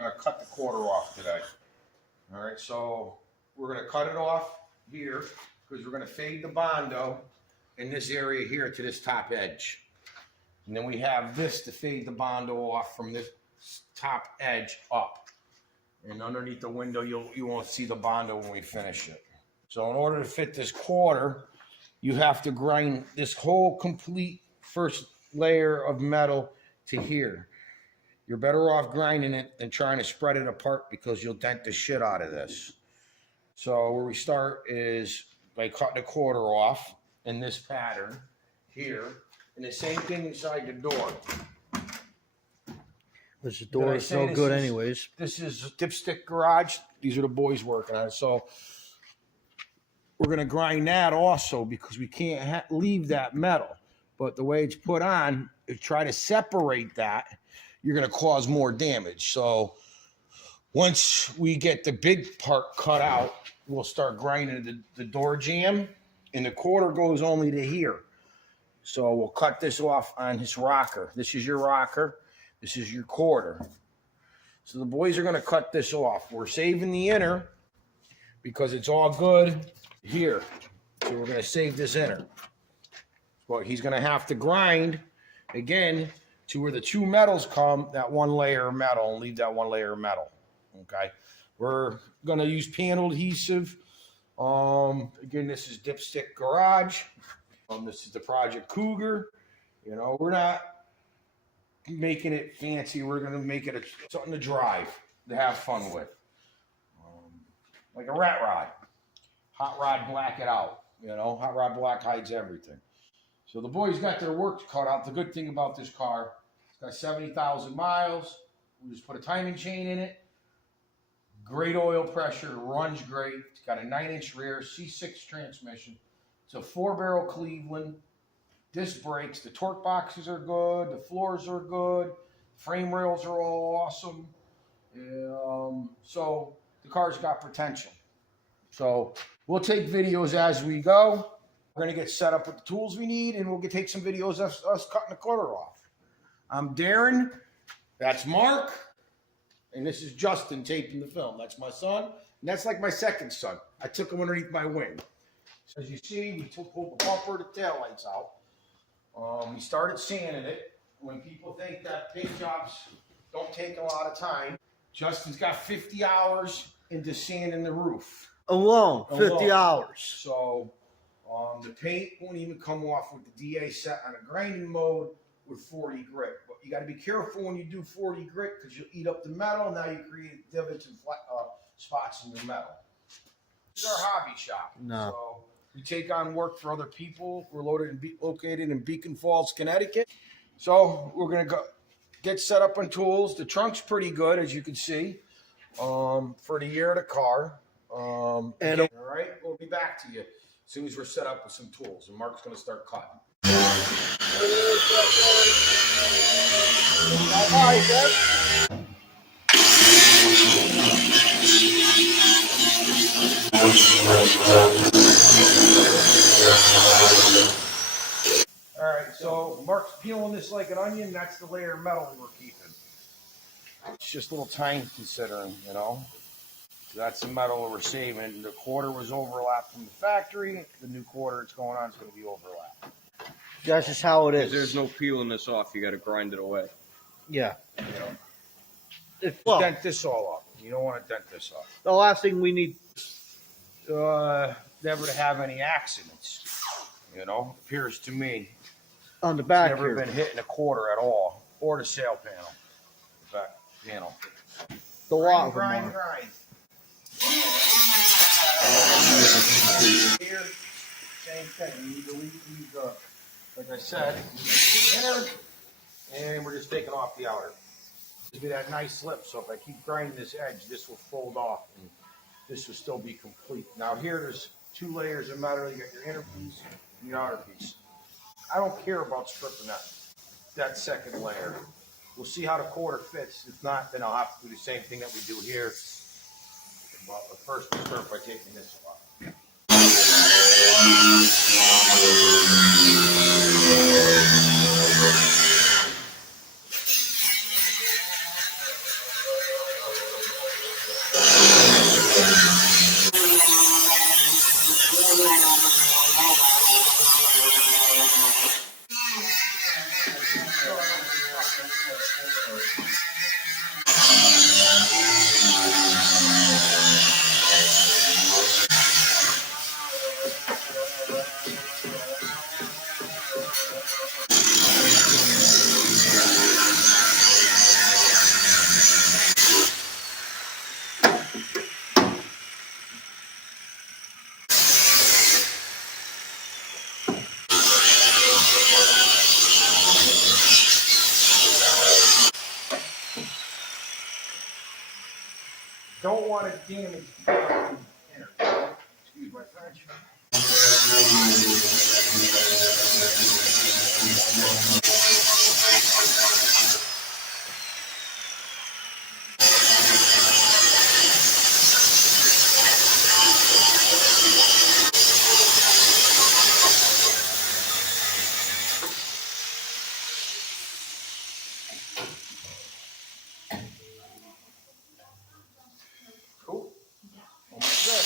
I'm gonna cut the quarter off today. All right, so we're gonna cut it off here because we're gonna fade the Bondo in this area here to this top edge. And then we have this to fade the Bondo off from this top edge up. And underneath the window, you won't see the Bondo when we finish it. So in order to fit this quarter, you have to grind this whole complete first layer of metal to here. You're better off grinding it than trying to spread it apart because you'll dent the shit out of this. So where we start is by cutting a quarter off in this pattern here. And the same thing inside the door. Which the door is no good anyways. This is Dipstick Garage. These are the boys working on it. So we're going to grind that also because we can't leave that metal. But the way it's put on, if you try to separate that, you're going to cause more damage. So once we get the big part cut out, we'll start grinding the door jamb. And the quarter goes only to here. So we'll cut this off on his rocker. This is your rocker. This is your quarter. So the boys are going to cut this off. We're saving the inner because it's all good here. So we're going to save this inner. But he's going to have to grind, again, to where the two metals come, that one layer of metal, and leave that one layer of metal. Okay? We're going to use panel adhesive. Again, this is Dipstick Garage. This is the Project Cougar. You know, we're not making it fancy. We're going to make it something to drive, to have fun with. Like a rat rod. Hot rod, black it out. You know, hot rod black hides everything. So the boys got their work cut out. The good thing about this car, it's got 70,000 miles. We just put a timing chain in it. Great oil pressure, runs great. It's got a 9-inch rear, C6 transmission. It's a 4-barrel Cleveland. Disc brakes, the torque boxes are good, the floors are good, frame rails are all awesome. So the car's got potential. So we'll take videos as we go. We're gonna get set up with the tools we need, and we'll take some videos of us cutting the quarter off. I'm Darren, that's Mark, and this is Justin taping the film. That's my son, and that's like my second son. I took him underneath my wing. So as you see, we pulled the bumper, the taillights out. We started sanding it. When people think that paint jobs don't take a lot of time, Justin's got 50 hours into sanding the roof. Alone. 50 hours. So the paint won't even come off with the DA set on a grinding mode with 40 grit. But you got to be careful when you do 40 grit because you'll eat up the metal. Now you create divots and spots in your metal. This is our hobby shop. No. So we take on work for other people. We're located in Beacon Falls, Connecticut. So we're going to go get set up on tools. The trunk's pretty good, as you can see, for the year of the car. All right, we'll be back to you as soon as we're set up with some tools. And Mark's going to start cutting. Hi, Deb. All right, so Mark's peeling this like an onion. That's the layer of metal we're keeping. It's just a little tiny considering, you know. So that's the metal we're saving. The quarter was overlapped from the factory. The new quarter it's going on is going to be overlapped. That's just how it is. There's no peeling this off. You got to grind it away. Yeah. You know, dent this all up. You don't want to dent this up. The last thing we need, never to have any accidents. You know, appears to me. on the back Never here. been hitting a quarter at all, or the sail panel. The back panel. The lot of them Grind. are. Here, same thing. We need to leave the, like I said, the inner, and we're just taking off the outer. To get that nice slip. So if I keep grinding this edge, this will fold off, and this will still be complete. Now here, there's 2 layers of metal. You got your inner piece and your outer piece. I don't care about stripping that second layer. We'll see how the quarter fits. If not, then I'll have to do the same thing that we do here. But first, we'll start by taking this off. don't want to damage the inner. Excuse my French. Cool. Almost good.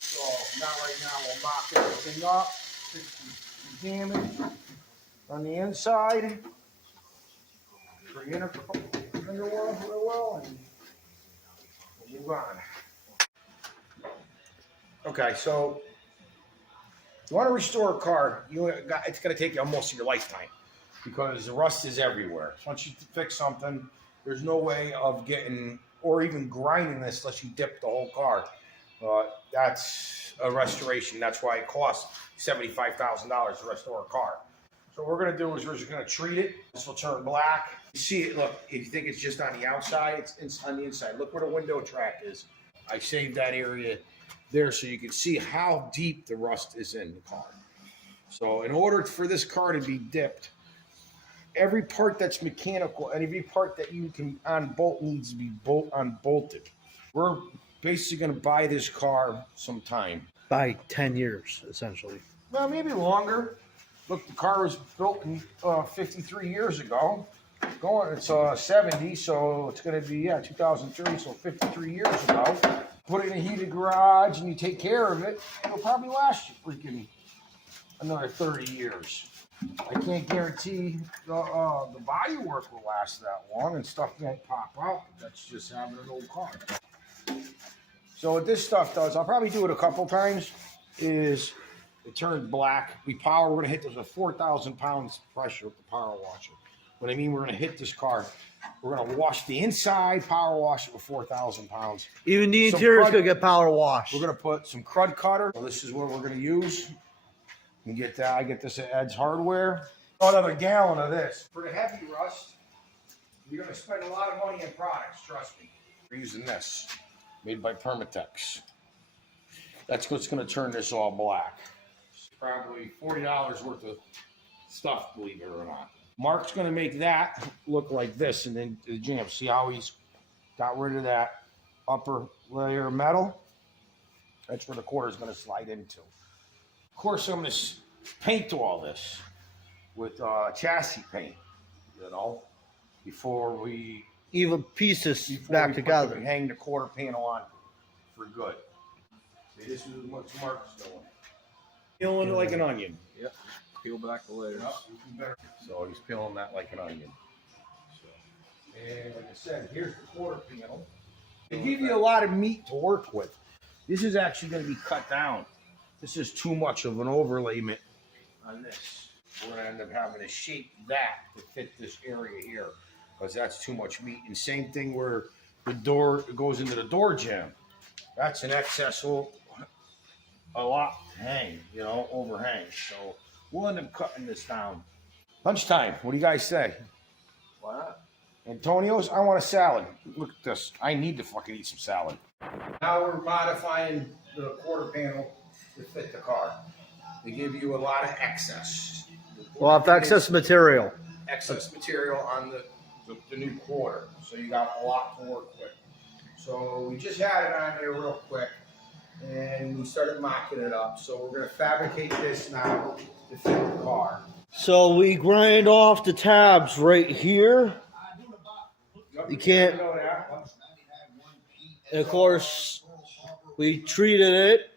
So now right now we'll mock everything up, fix the damage on the inside. For the inner well, and we'll move on. Okay, so you want to restore a car, it's going to take you almost your lifetime because the rust is everywhere. Once you fix something, there's no way of getting or even grinding this unless you dip the whole car. That's a restoration. That's why it costs $75,000 to restore a car. So what we're going to do is we're just going to treat it. This will turn black. You see it, look, if you think it's just on the outside, it's on the inside. Look where the window track is. I saved that area there so you can see how deep the rust is in the car. So in order for this car to be dipped, every part that's mechanical and every part that you can unbolt needs to be unbolted. We're basically going to buy this car sometime. By 10 years, essentially. Well, maybe longer. Look, the car was built in 53 years ago. It's 70, so it's going to be 2003, so 53 years ago. Put it in a heated garage and you take care of it, it'll probably last you freaking another 30 years. I can't guarantee the body work will last that long and stuff won't pop out. That's just having an old car. So what this stuff does, I'll probably do it a couple times, is it turns black. We're going to hit this with 4,000 pounds pressure with the power washer. What I mean, we're going to hit this car. We're going to wash the inside, power wash it with 4,000 pounds. Even the interior is going to get power washed. We're going to put some crud cutter. So this is what we're going to use. You get that. I get this at Ed's Hardware. Another gallon of this. For the heavy rust, you're going to spend a lot of money in products, trust me. We're using this, made by Permatex. That's what's going to turn this all black. It's probably $40 worth of stuff, believe it or not. Mark's going to make that look like this, and then the jam. See how he's got rid of that upper layer of metal? That's where the quarter is going to slide into. Of course, I'm going to paint all this with chassis paint, you know, before we Even pieces back together. Hang the quarter panel on for good. See, this is what Mark's doing. Peeling it like an onion. Yep. Peel back the layers. So he's peeling that like an onion. So, and like I said, here's the quarter panel. They give you a lot of meat to work with. This is actually going to be cut down. This is too much of an overlayment on this. We're going to end up having to shape that to fit this area here because that's too much meat. And same thing where the door goes into the door jamb. That's an excess, a lot to hang, you know, overhang. So we'll end up cutting this down. Lunchtime, what do you guys say? Why not? Antonio's, I want a salad. Look at this. I need to fucking eat some salad. Now we're modifying the quarter panel to fit the car. They give you a lot of excess. Well, if excess material. Excess material on the new quarter. So you got a lot to work with. So we just had it on there real quick and we started mocking it up. So we're going to fabricate this now to fit the car. So we grind off the tabs right here. You can't. And of course, we treated it,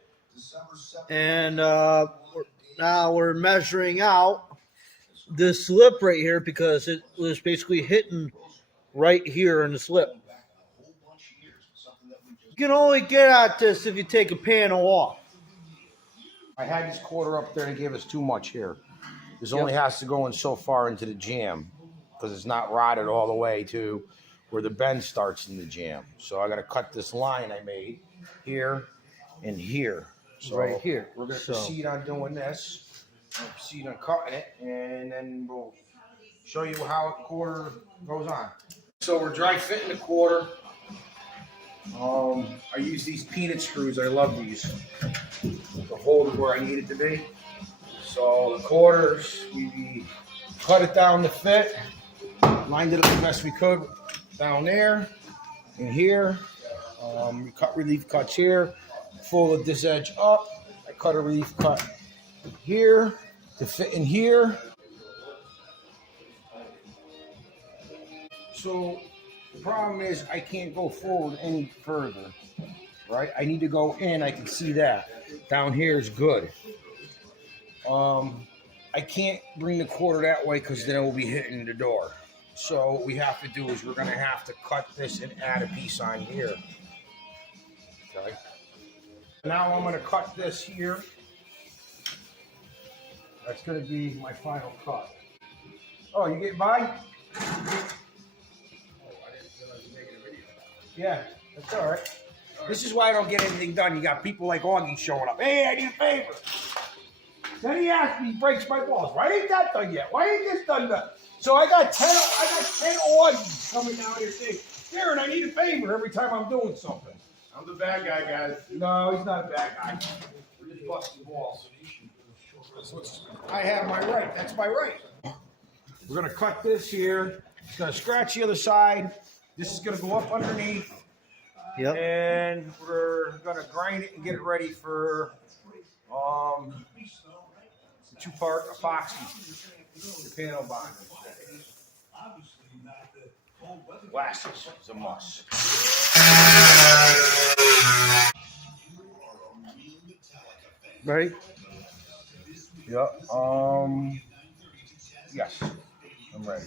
and now we're measuring out this slip right here because it was basically hitting right here in the slip. You can only get at this if you take a panel off. I had this quarter up there and it gave us too much here. This only has to go in so far into the jam because it's not rotted all the way to where the bend starts in the jam. So I got to cut this line I made here and here. So right here. We're going to proceed on doing this. We'll proceed on cutting it, and then we'll show you how a quarter goes on. So we're dry fitting the quarter. I use these peanut screws. I love these to hold it where I need it to be. So the quarters, we cut it down to fit, lined it up the best we could down there and here. We cut relief cuts here, folded this edge up. I cut a relief cut here to fit in here. So the problem is I can't go forward any further, right? I need to go in. I can see that. Down here is good. I can't bring the quarter that way because then it will be hitting the door. So what we have to do is we're going to have to cut this and add a piece on here. Okay. Now I'm going to cut this here. That's going to be my final cut. Oh, you get by? Yeah, that's all right. This is why I don't get anything done. You got people like Augie showing up. Hey, I need a favor. Then he asked me, breaks my balls. Why ain't that done yet? Why ain't this done? So I got 10 Augies coming down here saying, Darren, I need a favor every time I'm doing something. I'm the bad guy, guys. No, he's not a bad guy. We're just busting balls. I have my right. That's my right. We're going to cut this here. It's going to scratch the other side. This is going to go up underneath. Yep. And we're going to grind it and get it ready for the two-part epoxy, the panel bond. Glasses is a must. Ready? Yep. Yes, I'm ready.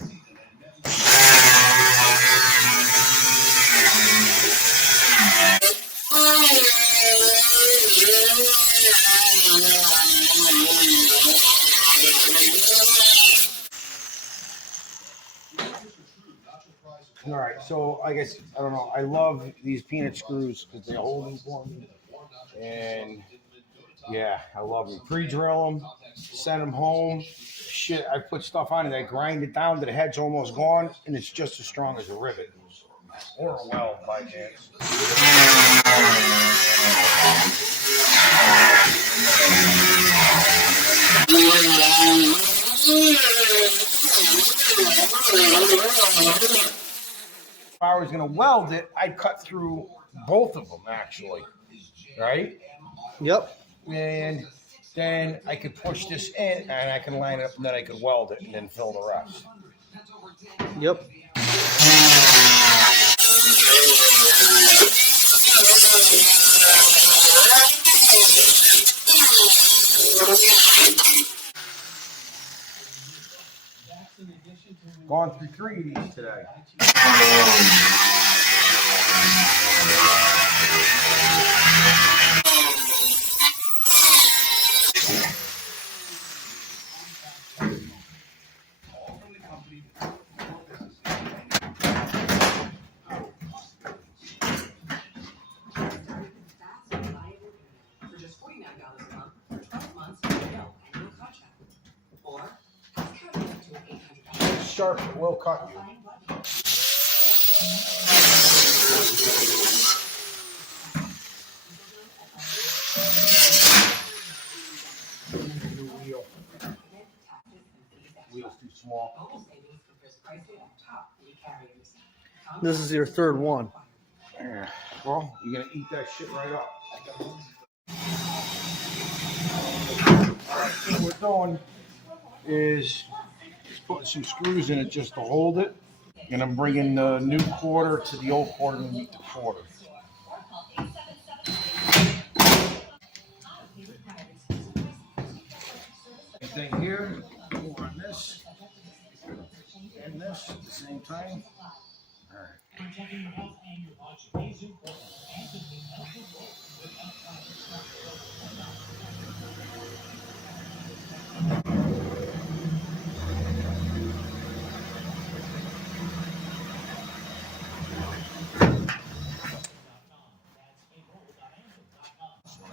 All right, so I guess, I don't know, I love these peanut screws because they hold them for me. And yeah, I love them. Pre-drill them, send them home. Shit, I put stuff on it, I grind it down to the head's almost gone, and it's just as strong as a rivet. Or a weld by chance. If I was going to weld it, I'd cut through both of them, actually. Right? Yep. And then I could push this in, and I can line it up, and then I could weld it, and then fill the rest. Yep. Gone through 3 of these today. Sharp will cut you. New wheel. Wheel's too small. This is your third one. Yeah. Well, you're gonna eat that shit right up. Alright, what we're doing is just putting some screws in it just to hold it. And I'm bringing the new quarter to the old quarter and meet the quarter. Same thing here. Over on this and this at the same time. All right.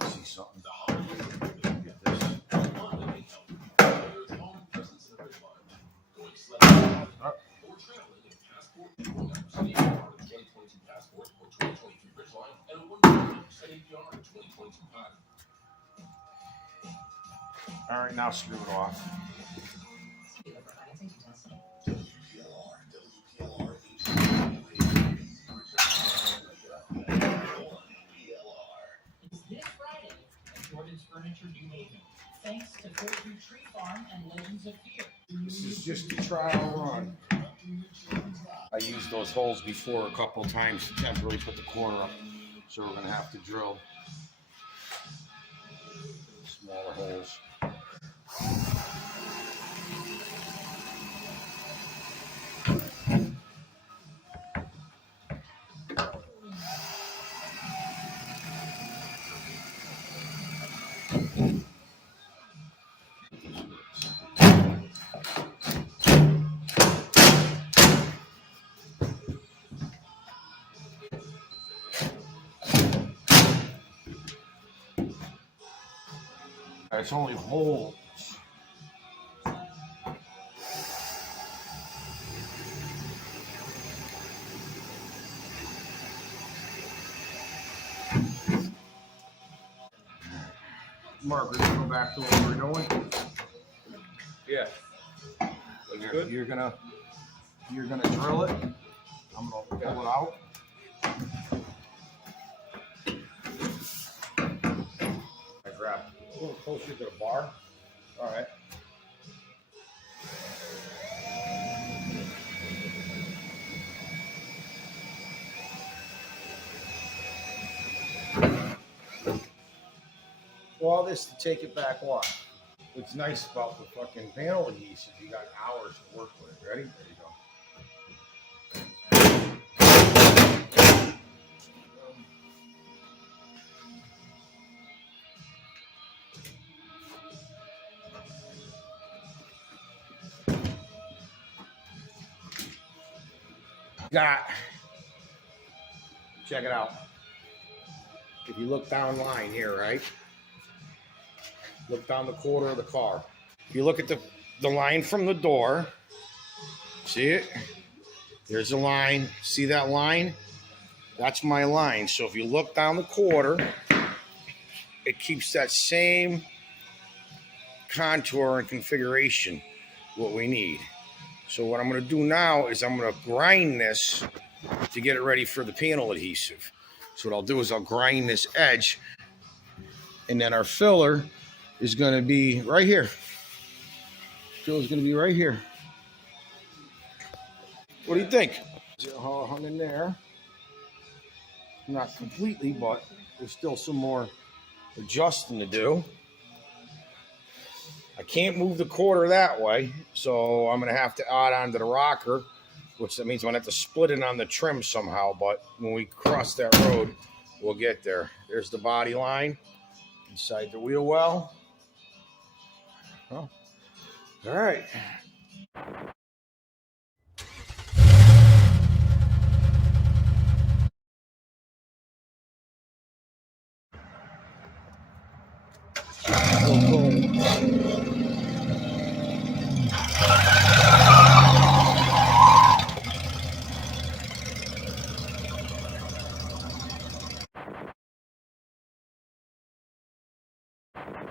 I see something. Get this. All right, now screw it off. This Friday at Jordan's Furniture New Haven. Thanks to Fortune Tree Farm and Legends of Fear. This is just a trial run. I used those holes before a couple times to temporarily put the corner up, so we're gonna have to drill smaller holes. It's only holes. Mark, let's go back to what we're doing. Yeah. You're gonna drill it. I'm gonna pull it out. I grab a little closer to the bar. All right. All this to take it back off. What's nice about the fucking panel adhesive, you got hours to work with it. Ready? There you go. Check it out. If you look down line here, right? Look down the quarter of the car. If you look at the line from the door, see it? There's a line. See that line? That's my line. So if you look down the quarter, it keeps that same contour and configuration, what we need. So what I'm going to do now is I'm going to grind this to get it ready for the panel adhesive. So what I'll do is I'll grind this edge, and then our filler is going to be right here. Filler's going to be right here. What do you think? Hung in there. Not completely, but there's still some more adjusting to do. I can't move the quarter that way, so I'm going to have to add on to the rocker, which that means I'm going to have to split it on the trim somehow, but when we cross that road, we'll get there. There's the body line inside the wheel well. Oh. All right.